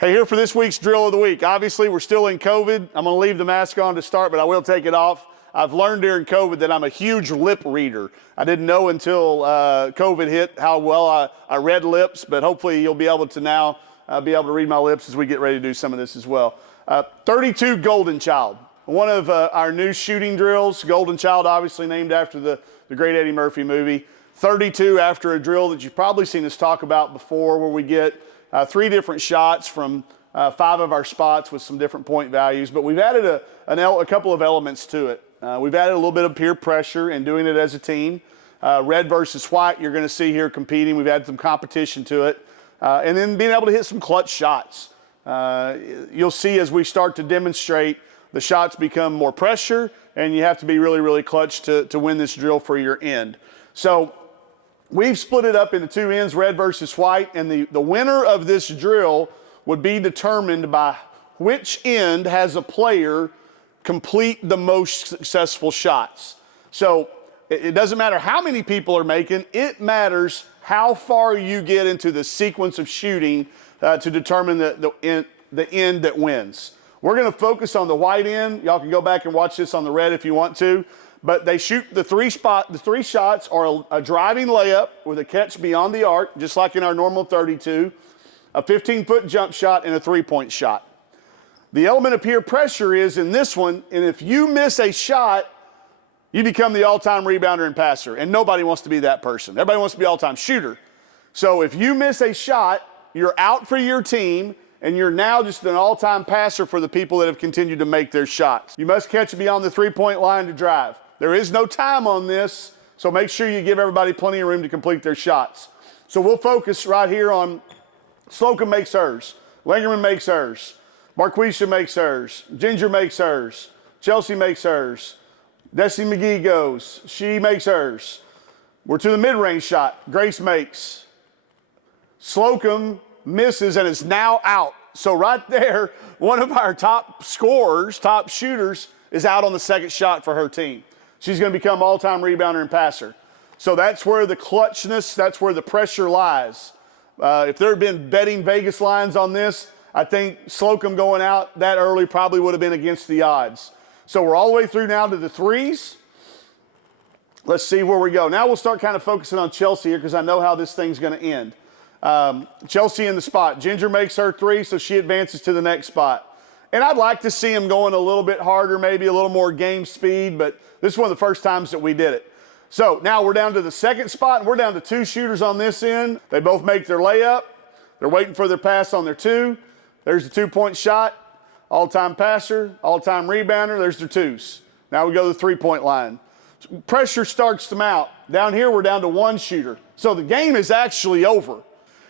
Hey, here for this week's drill of the week. Obviously, we're still in COVID. I'm going to leave the mask on to start, but I will take it off. I've learned during COVID that I'm a huge lip reader. I didn't know until COVID hit how well I read lips, but hopefully you'll be able to now be able to read my lips as we get ready to do some of this as well. 32 Golden Child, one of our new shooting drills. Golden Child, obviously named after the great Eddie Murphy movie. 32 after a drill that you've probably seen us talk about before, where we get 3 different shots from 5 of our spots with some different point values, but we've added a couple of elements to it. We've added a little bit of peer pressure and doing it as a team. Red versus white, you're going to see here competing. We've added some competition to it. And then being able to hit some clutch shots. You'll see as we start to demonstrate, the shots become more pressure, and you have to be really, really clutch to win this drill for your end. So we've split it up into 2 ends, red versus white, and the winner of this drill would be determined by which end has a player complete the most successful shots. So it doesn't matter how many people are making, it matters how far you get into the sequence of shooting to determine the end that wins. We're going to focus on the white end. Y'all can go back and watch this on the red if you want to. But they shoot the 3 shots are a driving layup with a catch beyond the arc, just like in our normal 32, a 15-foot jump shot, and a 3-point shot. The element of peer pressure is in this one, and if you miss a shot, you become the all-time rebounder and passer, and nobody wants to be that person. Everybody wants to be all-time shooter. So if you miss a shot, you're out for your team, and you're now just an all-time passer for the people that have continued to make their shots. You must catch it beyond the 3-point line to drive. There is no time on this, so make sure you give everybody plenty of room to complete their shots. So we'll focus right here on Slocum makes hers, Lingerman makes hers, Marquisha makes hers, Ginger makes hers, Chelsea makes hers, Desi McGee goes, she makes hers. We're to the mid-range shot, Grace makes. Slocum misses and is now out. So right there, one of our top scorers, top shooters, is out on the second shot for her team. She's going to become all-time rebounder and passer. So that's where the clutchness, that's where the pressure lies. If there had been betting Vegas lines on this, I think Slocum going out that early probably would have been against the odds. So we're all the way through now to the 3s. Let's see where we go. Now we'll start kind of focusing on Chelsea here because I know how this thing's going to end. Chelsea in the spot. Ginger makes her 3, so she advances to the next spot. And I'd like to see him going a little bit harder, maybe a little more game speed, but this is one of the first times that we did it. So now we're down to the second spot, and we're down to 2 shooters on this end. They both make their layup. They're waiting for their pass on their 2. There's the 2-point shot. All-time passer, all-time rebounder. There's their 2s. Now we go to the 3-point line. Pressure starts them out. Down here, we're down to 1 shooter. So the game is actually over.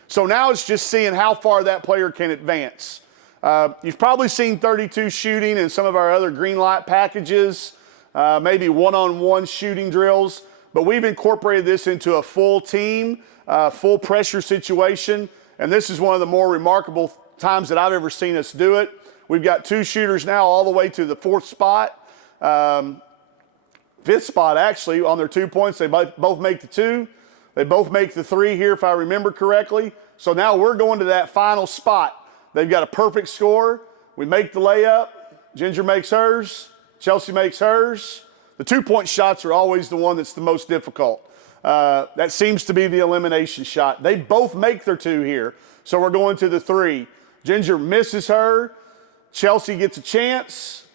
So now it's just seeing how far that player can advance. You've probably seen 32 shooting in some of our other green light packages, maybe one-on-one shooting drills, but we've incorporated this into a full team, full pressure situation, and this is one of the more remarkable times that I've ever seen us do it. We've got 2 shooters now all the way to the 4th spot, 5th spot actually on their 2 points. They both make the 2. They both make the 3 here if I remember correctly. So now we're going to that final spot. They've got a perfect score. We make the layup. Ginger makes hers. Chelsea makes hers. The 2-point shots are always the one that's the most difficult. That seems to be the elimination shot. They both make their 2 here. So we're going to the 3. Ginger misses her. Chelsea gets a chance.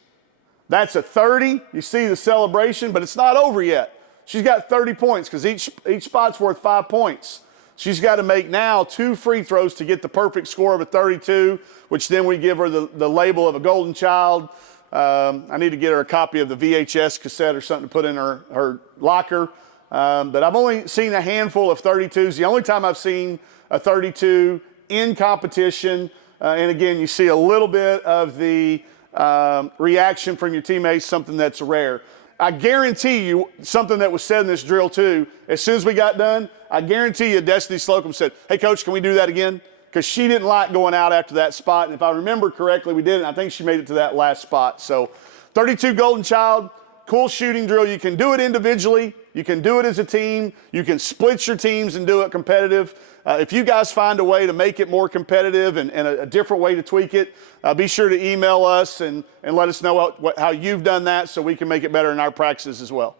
That's a 30. You see the celebration, but it's not over yet. She's got 30 points because each spot's worth 5 points. She's got to make now 2 free throws to get the perfect score of a 32, which then we give her the label of a golden child. I need to get her a copy of the VHS cassette or something to put in her locker. But I've only seen a handful of 32s. The only time I've seen a 32 in competition, and again, you see a little bit of the reaction from your teammates, something that's rare. I guarantee you something that was said in this drill too, as soon as we got done, I guarantee you Destiny Slocum said, "Hey coach, can we do that again?" Because she didn't like going out after that spot. And if I remember correctly, we did it. I think she made it to that last spot. So 32 Golden Child, cool shooting drill. You can do it individually You can do it as a team. You can split your teams and do it competitive. If you guys find a way to make it more competitive and a different way to tweak it, be sure to email us and let us know how you've done that so we can make it better in our practices as well.